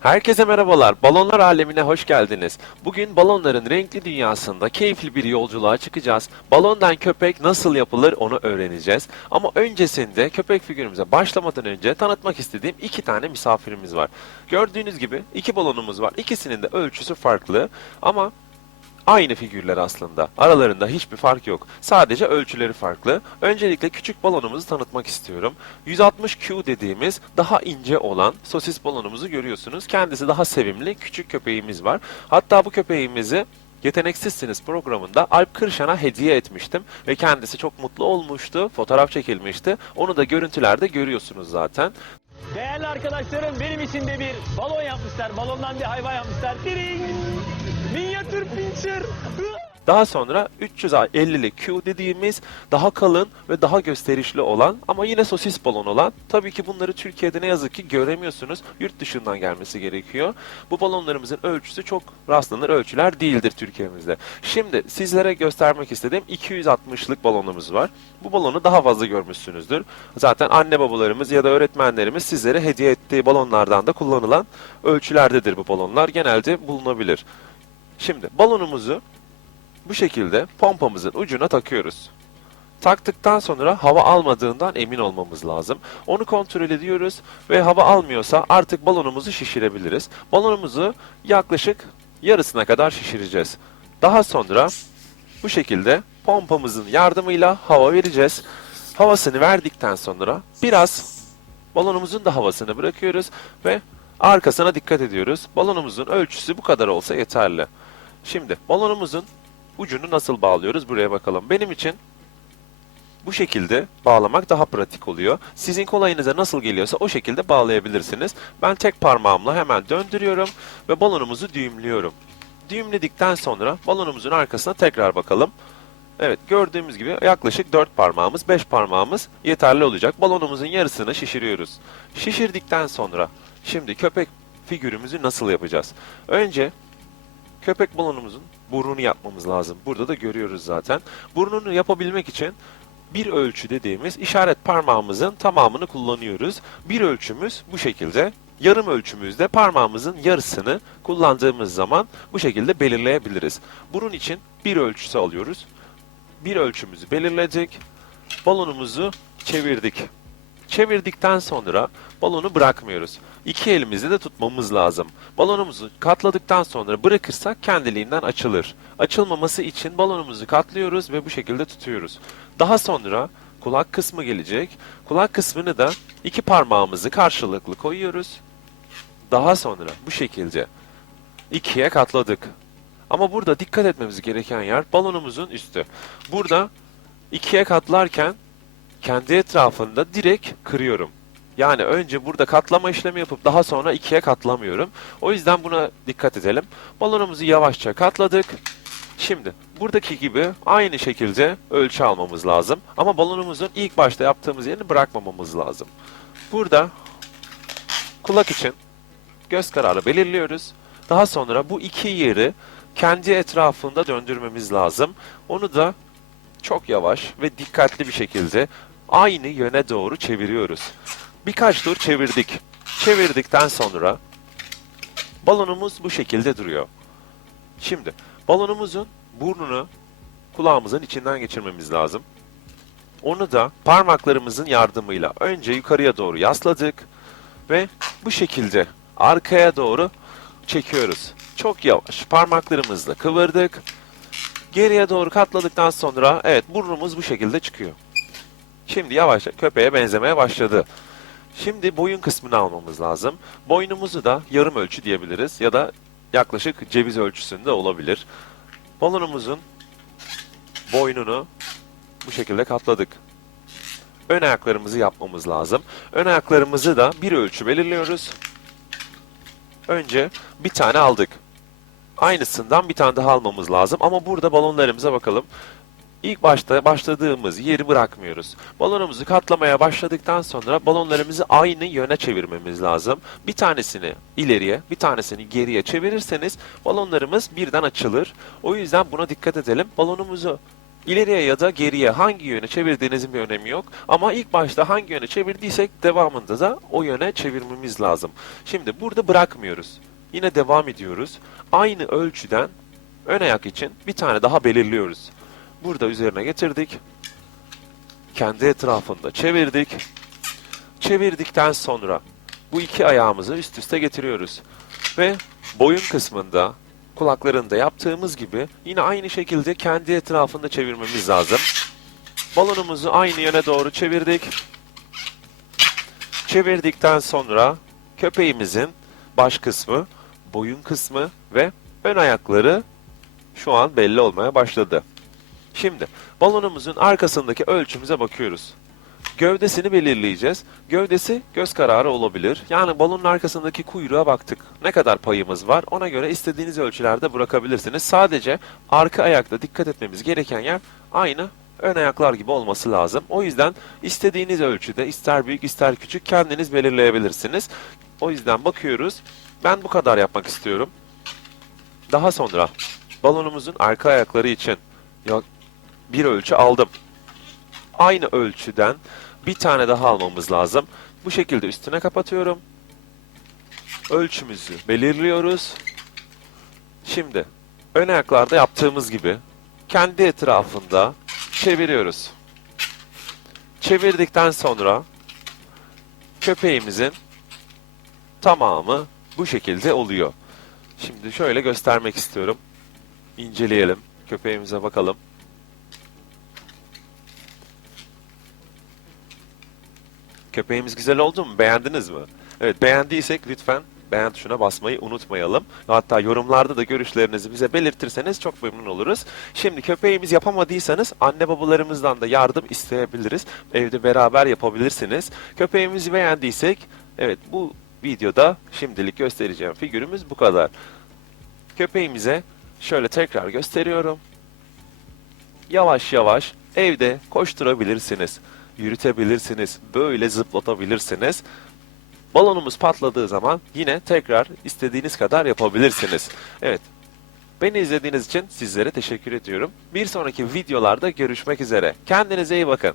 Herkese merhabalar. Balonlar alemine hoş geldiniz. Bugün balonların renkli dünyasında keyifli bir yolculuğa çıkacağız. Balondan köpek nasıl yapılır onu öğreneceğiz. Ama öncesinde köpek figürümüze başlamadan önce tanıtmak istediğim iki tane misafirimiz var. Gördüğünüz gibi iki balonumuz var. İkisinin de ölçüsü farklı ama Aynı figürler aslında. Aralarında hiçbir fark yok. Sadece ölçüleri farklı. Öncelikle küçük balonumuzu tanıtmak istiyorum. 160Q dediğimiz daha ince olan sosis balonumuzu görüyorsunuz. Kendisi daha sevimli küçük köpeğimiz var. Hatta bu köpeğimizi Yeteneksizsiniz programında Alp Kırşan'a hediye etmiştim ve kendisi çok mutlu olmuştu. Fotoğraf çekilmişti. Onu da görüntülerde görüyorsunuz zaten. Değerli arkadaşlarım benim için de bir balon yapmışlar. Balondan bir hayvan yapmışlar. Diring! Minyatür pincher. Daha sonra 350'li Q dediğimiz daha kalın ve daha gösterişli olan ama yine sosis balon olan. Tabii ki bunları Türkiye'de ne yazık ki göremiyorsunuz. Yurt dışından gelmesi gerekiyor. Bu balonlarımızın ölçüsü çok rastlanır ölçüler değildir Türkiye'mizde. Şimdi sizlere göstermek istediğim 260'lık balonumuz var. Bu balonu daha fazla görmüşsünüzdür. Zaten anne babalarımız ya da öğretmenlerimiz sizlere hediye ettiği balonlardan da kullanılan ölçülerdedir bu balonlar. Genelde bulunabilir. Şimdi balonumuzu bu şekilde pompamızın ucuna takıyoruz. Taktıktan sonra hava almadığından emin olmamız lazım. Onu kontrol ediyoruz ve hava almıyorsa artık balonumuzu şişirebiliriz. Balonumuzu yaklaşık yarısına kadar şişireceğiz. Daha sonra bu şekilde pompamızın yardımıyla hava vereceğiz. Havasını verdikten sonra biraz balonumuzun da havasını bırakıyoruz ve arkasına dikkat ediyoruz. Balonumuzun ölçüsü bu kadar olsa yeterli. Şimdi balonumuzun ucunu nasıl bağlıyoruz buraya bakalım. Benim için bu şekilde bağlamak daha pratik oluyor. Sizin kolayınıza nasıl geliyorsa o şekilde bağlayabilirsiniz. Ben tek parmağımla hemen döndürüyorum ve balonumuzu düğümlüyorum. Düğümledikten sonra balonumuzun arkasına tekrar bakalım. Evet gördüğümüz gibi yaklaşık 4 parmağımız 5 parmağımız yeterli olacak. Balonumuzun yarısını şişiriyoruz. Şişirdikten sonra şimdi köpek figürümüzü nasıl yapacağız? Önce köpek balonumuzun burnunu yapmamız lazım. Burada da görüyoruz zaten. Burnunu yapabilmek için bir ölçü dediğimiz işaret parmağımızın tamamını kullanıyoruz. Bir ölçümüz bu şekilde. Yarım ölçümüzde parmağımızın yarısını kullandığımız zaman bu şekilde belirleyebiliriz. Bunun için bir ölçüsü alıyoruz. Bir ölçümüzü belirledik. Balonumuzu çevirdik. Çevirdikten sonra balonu bırakmıyoruz. İki elimizle de tutmamız lazım. Balonumuzu katladıktan sonra bırakırsak kendiliğinden açılır. Açılmaması için balonumuzu katlıyoruz ve bu şekilde tutuyoruz. Daha sonra kulak kısmı gelecek. Kulak kısmını da iki parmağımızı karşılıklı koyuyoruz. Daha sonra bu şekilde ikiye katladık. Ama burada dikkat etmemiz gereken yer balonumuzun üstü. Burada ikiye katlarken kendi etrafında direkt kırıyorum. Yani önce burada katlama işlemi yapıp daha sonra ikiye katlamıyorum. O yüzden buna dikkat edelim. Balonumuzu yavaşça katladık. Şimdi buradaki gibi aynı şekilde ölçü almamız lazım. Ama balonumuzun ilk başta yaptığımız yerini bırakmamamız lazım. Burada kulak için göz kararı belirliyoruz. Daha sonra bu iki yeri kendi etrafında döndürmemiz lazım. Onu da çok yavaş ve dikkatli bir şekilde aynı yöne doğru çeviriyoruz. Birkaç tur çevirdik. Çevirdikten sonra balonumuz bu şekilde duruyor. Şimdi balonumuzun burnunu kulağımızın içinden geçirmemiz lazım. Onu da parmaklarımızın yardımıyla önce yukarıya doğru yasladık ve bu şekilde arkaya doğru çekiyoruz. Çok yavaş parmaklarımızla kıvırdık. Geriye doğru katladıktan sonra evet burnumuz bu şekilde çıkıyor. Şimdi yavaşça köpeğe benzemeye başladı. Şimdi boyun kısmını almamız lazım. Boynumuzu da yarım ölçü diyebiliriz ya da yaklaşık ceviz ölçüsünde olabilir. Balonumuzun boynunu bu şekilde katladık. Ön ayaklarımızı yapmamız lazım. Ön ayaklarımızı da bir ölçü belirliyoruz. Önce bir tane aldık. Aynısından bir tane daha almamız lazım ama burada balonlarımıza bakalım. İlk başta başladığımız yeri bırakmıyoruz. Balonumuzu katlamaya başladıktan sonra balonlarımızı aynı yöne çevirmemiz lazım. Bir tanesini ileriye, bir tanesini geriye çevirirseniz balonlarımız birden açılır. O yüzden buna dikkat edelim. Balonumuzu İleriye ya da geriye hangi yöne çevirdiğinizin bir önemi yok. Ama ilk başta hangi yöne çevirdiysek devamında da o yöne çevirmemiz lazım. Şimdi burada bırakmıyoruz. Yine devam ediyoruz. Aynı ölçüden ön ayak için bir tane daha belirliyoruz. Burada üzerine getirdik. Kendi etrafında çevirdik. Çevirdikten sonra bu iki ayağımızı üst üste getiriyoruz. Ve boyun kısmında kulaklarında yaptığımız gibi yine aynı şekilde kendi etrafında çevirmemiz lazım. Balonumuzu aynı yöne doğru çevirdik. Çevirdikten sonra köpeğimizin baş kısmı, boyun kısmı ve ön ayakları şu an belli olmaya başladı. Şimdi balonumuzun arkasındaki ölçümüze bakıyoruz. Gövdesini belirleyeceğiz. Gövdesi göz kararı olabilir. Yani balonun arkasındaki kuyruğa baktık. Ne kadar payımız var ona göre istediğiniz ölçülerde bırakabilirsiniz. Sadece arka ayakta dikkat etmemiz gereken yer aynı ön ayaklar gibi olması lazım. O yüzden istediğiniz ölçüde ister büyük ister küçük kendiniz belirleyebilirsiniz. O yüzden bakıyoruz. Ben bu kadar yapmak istiyorum. Daha sonra balonumuzun arka ayakları için bir ölçü aldım. Aynı ölçüden bir tane daha almamız lazım. Bu şekilde üstüne kapatıyorum. Ölçümüzü belirliyoruz. Şimdi ön ayaklarda yaptığımız gibi kendi etrafında çeviriyoruz. Çevirdikten sonra köpeğimizin tamamı bu şekilde oluyor. Şimdi şöyle göstermek istiyorum. İnceleyelim. Köpeğimize bakalım. Köpeğimiz güzel oldu mu? Beğendiniz mi? Evet beğendiysek lütfen beğen tuşuna basmayı unutmayalım. Hatta yorumlarda da görüşlerinizi bize belirtirseniz çok memnun oluruz. Şimdi köpeğimiz yapamadıysanız anne babalarımızdan da yardım isteyebiliriz. Evde beraber yapabilirsiniz. Köpeğimizi beğendiysek evet bu videoda şimdilik göstereceğim figürümüz bu kadar. Köpeğimize şöyle tekrar gösteriyorum. Yavaş yavaş evde koşturabilirsiniz, yürütebilirsiniz, böyle zıplatabilirsiniz. Balonumuz patladığı zaman yine tekrar istediğiniz kadar yapabilirsiniz. Evet. Beni izlediğiniz için sizlere teşekkür ediyorum. Bir sonraki videolarda görüşmek üzere. Kendinize iyi bakın.